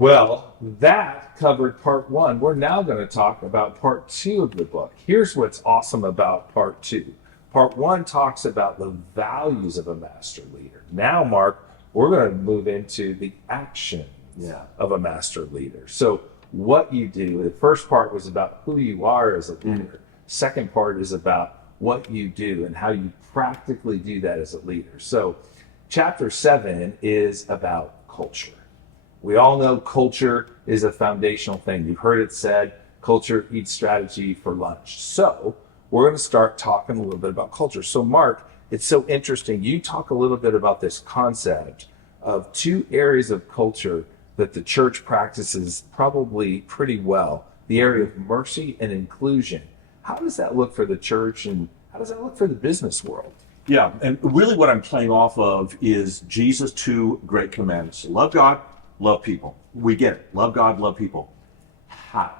Well, that covered part one. We're now going to talk about part two of the book. Here's what's awesome about part two. Part one talks about the values of a master leader. Now, Mark, we're going to move into the actions of a master leader. So, what you do, the first part was about who you are as a leader. Second part is about what you do and how you practically do that as a leader. So, chapter 7 is about culture. We all know culture is a foundational thing. You've heard it said, culture eats strategy for lunch. So we're going to start talking a little bit about culture. So Mark, it's so interesting. You talk a little bit about this concept of two areas of culture that the church practices probably pretty well. The area of mercy and inclusion. How does that look for the church, and how does that look for the business world? Yeah, and really what I'm playing off of is Jesus' two great commandments. Love God, love people. We get it. Love God, love people. How?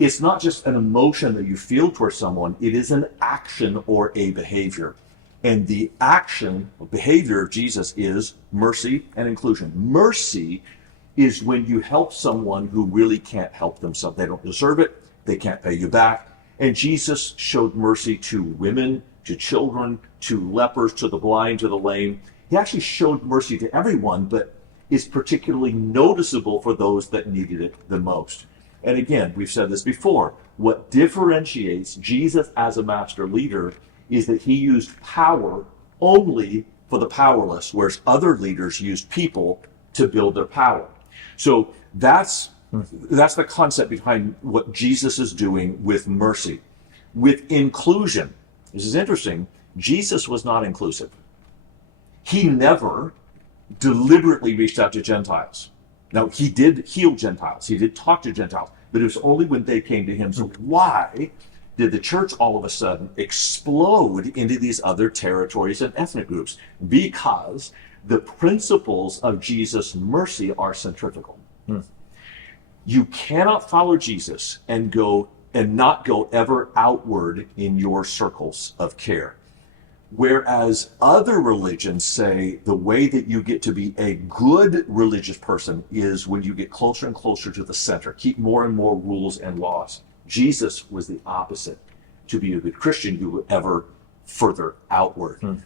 It's not just an emotion that you feel towards someone. It is an action or a behavior. And the action or behavior of Jesus is mercy and inclusion. Mercy is when you help someone who really can't help themselves. They don't deserve it. They can't pay you back. And Jesus showed mercy to women, to children, to lepers, to the blind, to the lame. He actually showed mercy to everyone, but is particularly noticeable for those that needed it the most. And again, we've said this before, what differentiates Jesus as a master leader is that he used power only for the powerless, whereas other leaders used people to build their power. So that's the concept behind what Jesus is doing with mercy. With inclusion, this is interesting, Jesus was not inclusive. He never deliberately reached out to Gentiles. Now, he did heal Gentiles. He did talk to Gentiles, but it was only when they came to him. So why did the church all of a sudden explode into these other territories and ethnic groups? Because the principles of Jesus' mercy are centrifugal. You cannot follow Jesus and not go ever outward in your circles of care. Whereas other religions say the way that you get to be a good religious person is when you get closer and closer to the center, keep more and more rules and laws. Jesus was the opposite. To be a good Christian, you would ever further outward.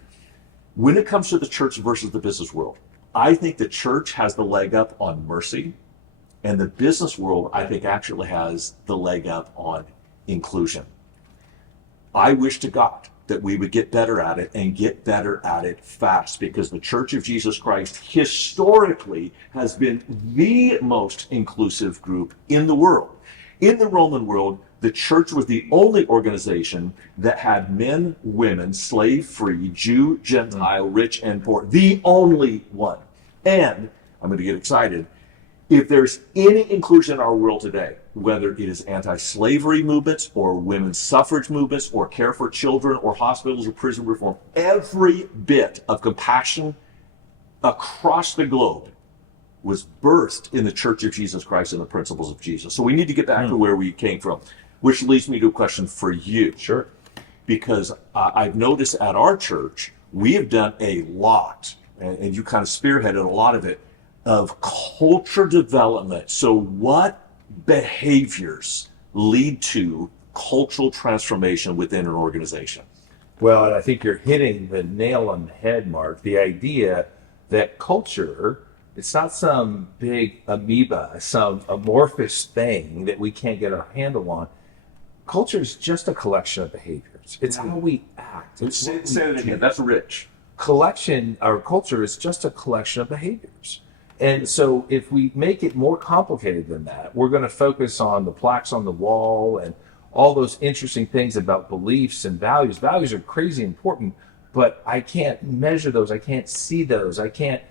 When it comes to the church versus the business world, I think the church has the leg up on mercy, and the business world, I think, actually has the leg up on inclusion. I wish to God that we would get better at it and get better at it fast, because the Church of Jesus Christ historically has been the most inclusive group in the world. In the Roman world, the church was the only organization that had men, women, slave-free, Jew, Gentile, rich and poor. The only one. And, I'm going to get excited, if there's any inclusion in our world today, whether it is anti-slavery movements or women's suffrage movements or care for children or hospitals or prison reform, every bit of compassion across the globe was birthed in the Church of Jesus Christ and the principles of Jesus. So we need to get back to where we came from, which leads me to a question for you. Sure. Because I've noticed at our church, we have done a lot, and you kind of spearheaded a lot of it, of culture development. So what behaviors lead to cultural transformation within an organization? Well, and I think you're hitting the nail on the head, Mark. The idea that culture, it's not some big amoeba, some amorphous thing that we can't get our handle on. Culture is just a collection of behaviors. It's how we act. Say it again. That's rich. Culture is just a collection of behaviors. And so if we make it more complicated than that, we're going to focus on the plaques on the wall and all those interesting things about beliefs and values. Values are crazy important, but I can't measure those. I can't see those. I can't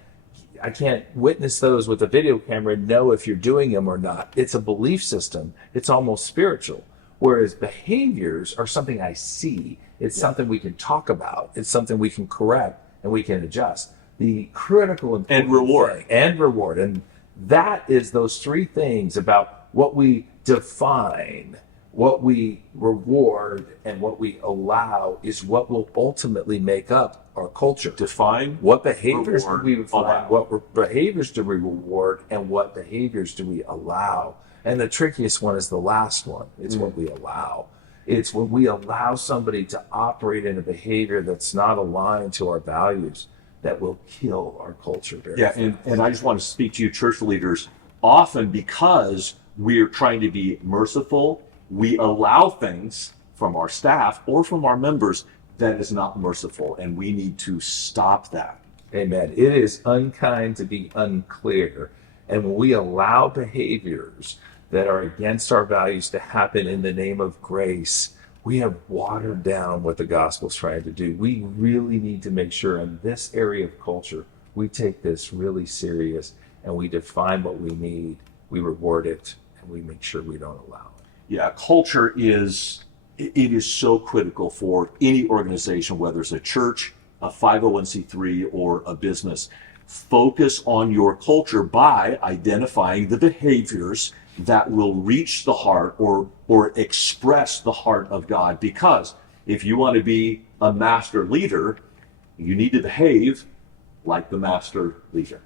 witness those with a video camera and know if you're doing them or not. It's a belief system. It's almost spiritual. Whereas behaviors are something I see. It's something we can talk about. It's something we can correct and we can adjust. The critical and reward. And that is those three things about what we define, what we reward, and what we allow is what will ultimately make up our culture. Define What behaviors do reward, we find? allow. What behaviors do we reward, and what behaviors do we allow? And the trickiest one is the last one. It's what we allow. It's when we allow somebody to operate in a behavior that's not aligned to our values that will kill our culture. Yeah, and I just want to speak to you, church leaders. Often, because we're trying to be merciful, we allow things from our staff or from our members that is not merciful, and we need to stop that. Amen. It is unkind to be unclear. And when we allow behaviors that are against our values to happen in the name of grace, we have watered down what the gospel's trying to do. We really need to make sure in this area of culture, we take this really serious and we define what we need, we reward it, and we make sure we don't allow it. Yeah, culture is so critical for any organization, whether it's a church, a 501c3, or a business. Focus on your culture by identifying the behaviors that will reach the heart or express the heart of God. Because if you want to be a master leader, you need to behave like the master leader.